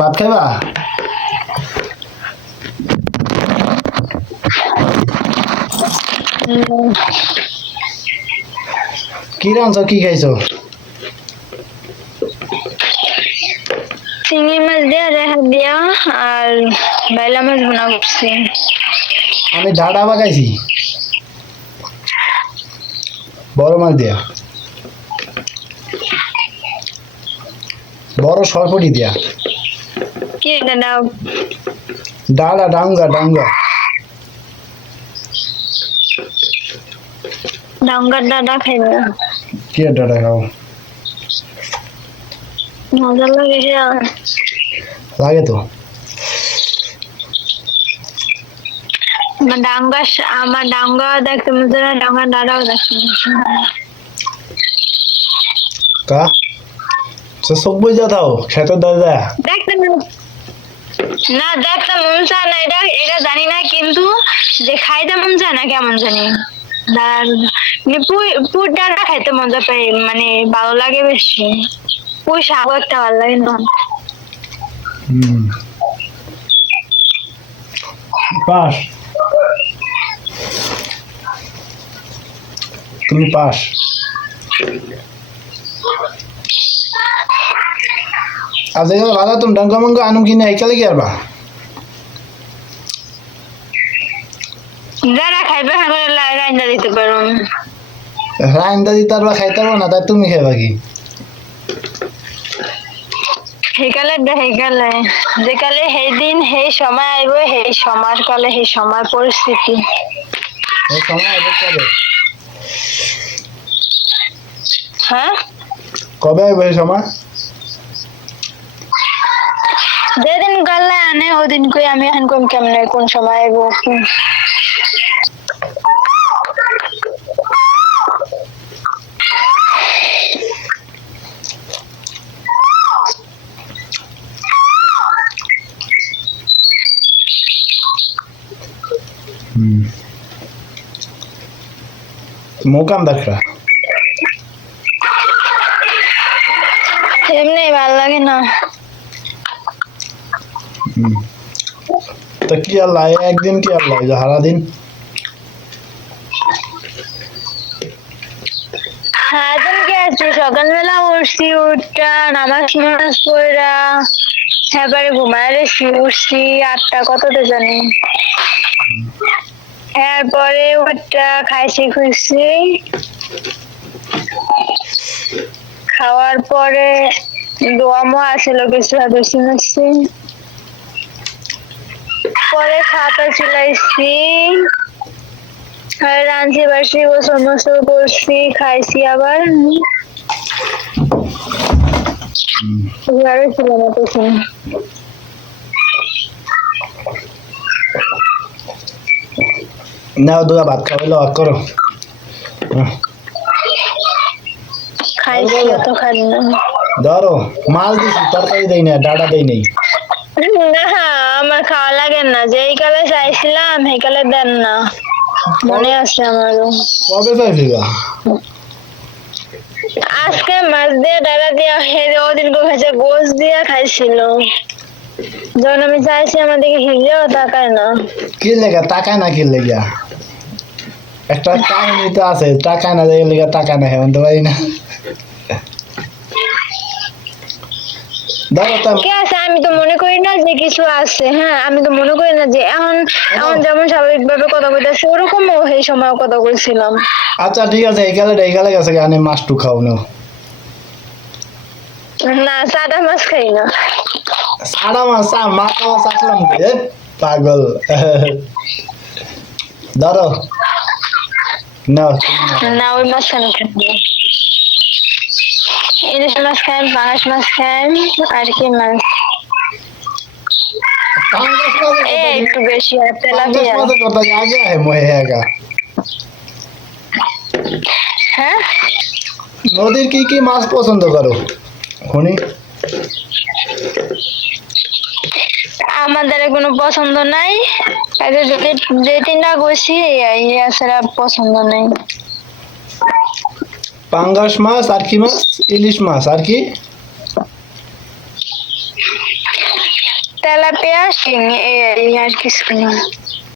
ভাত খাইবা? কি রাঁধছো, কি খাইছো? চিংড়ি মাছ দিয়া রেখা দিয়া আর বাইলা মাছ বোনা করছি। আমি ডাটা পাকাইছি বড় মাছ দিয়া, বড় সরপটি দিয়া। কি দাদা? ডাটা, ডাঙ্গা ডাঙ্গা। ডাঙ্গার দাদা খাইবে কি ডাটা খাও? মজা লাগে। লাগে তো। আমার ডাঙ্গা দেখতে মজা না, ডাঙ্গার দাদাও দেখতে কা সব বুঝা দাও, খেতে দাদা দেখতে না, দেখতে মন চায় না, এটা এটা জানি না, কিন্তু যে খাইতে মন চায় না কেমন জানি। পুর ডাটা খাইতে মজা পাই, মানে ভালো লাগে বেশি। পুঁই শাক একটা ভালো লাগে না। পাস, তুমি পাস। আজ রাধা তুমি ডাঙ্গা মাঙ্গা আনুম কিনে একালে কি আরবা? যারা খাইবে রান্না দিতে পারো। রান্দা দিতে পারবা, খাইতে পারবো না, তাই তুমি খাইবা কি? সেইকালে যেকালে সেই দিন সেই সময় আইব, সেই সময় কালে সেই সময় পরিস্থিতি। এই সময় আইব কবে? হ্যাঁ, কবে আইব এই সময়? যেদিন গাল্লা আনে ওদিন কই আমি এখন কেমনে কোন সময় আইব। মোকাম দেখা এমনি ভালো লাগে না। তো কি আর লাই একদিন, কি আর লাই সারা দিন? সারাদিন কি আছে, সকালবেলা উঠছি, উঠটা নামাজ পড়া এবারে ঘুমায় রেছি, উঠছি 8টা কতটা জানি। এরপরে ওটা খাইছি খুঁজছি, খাওয়ার পরে দোয়ামো আসছিল কিছু বেশি মারছি, পরে খাতা চুলাইছি, রাঁধছি বাসি গোসল মোসল করছি, খাইছি, আবার ঘরে ছিলাম তখন। নাও দুয়া ভাত খাওয়াইলো করো। খাইছি, অত খাই না। ধরো মাছ দিছি, তরকারি দেই না, ডাটা দেই নেই। না, আমার খাওয়া লাগে না, যেই কালে চাইছিলাম সেই কালে দেন না, মনে আছে আমারও। কবে চাইছিলা? আজকে মাছ দিয়ে ডালা দিয়া ওদিন ভেজে গোস দিয়া খাইছিল, যখন আমি চাইছি আমার দিকে হিলেও তাকায় না। কি লেগা তাকায় না? কি লেগা? একটা কাহিনী তো আছে, তাকায় না যাই লেগা, তাকায় না হেমন্ত পারি না। ধরো তো কি আছে, আমি তো মনে করি না যে কিছু আছে। হ্যাঁ, আমি তো মনে করি না যে এখন এখন যেমন স্বাভাবিক ভাবে কথা কইতেছে ওরকম সেই সময় কথা বলছিলাম। আচ্ছা ঠিক আছে, এইকালে গেছে আমি মাছটু খাও না। না, সাদা মাছ খাই না। সাদা মাছ মাথা মাছ আসলাম রে পাগল। ধরো না, না, ওই মাছ আমি খাই না। ইলিশ মাছ খাই, পাঙাশ মাছ খাই, আর কি মাছ একটু বেশি আর তেলাপিয়া। কথা আগে है मोहेगा। হ্যাঁ, নদীর কি কি মাছ পছন্দ করো শুনি? আমাদের কোনো পছন্দ নাই, যে তিনটা গেছি ছাড়া পছন্দ নাই। পাঙ্গাস মাছ আর কি মাছ? ইলিশ মাছ আর কি? তেলাপিয়া শিং এই আর কিছু না।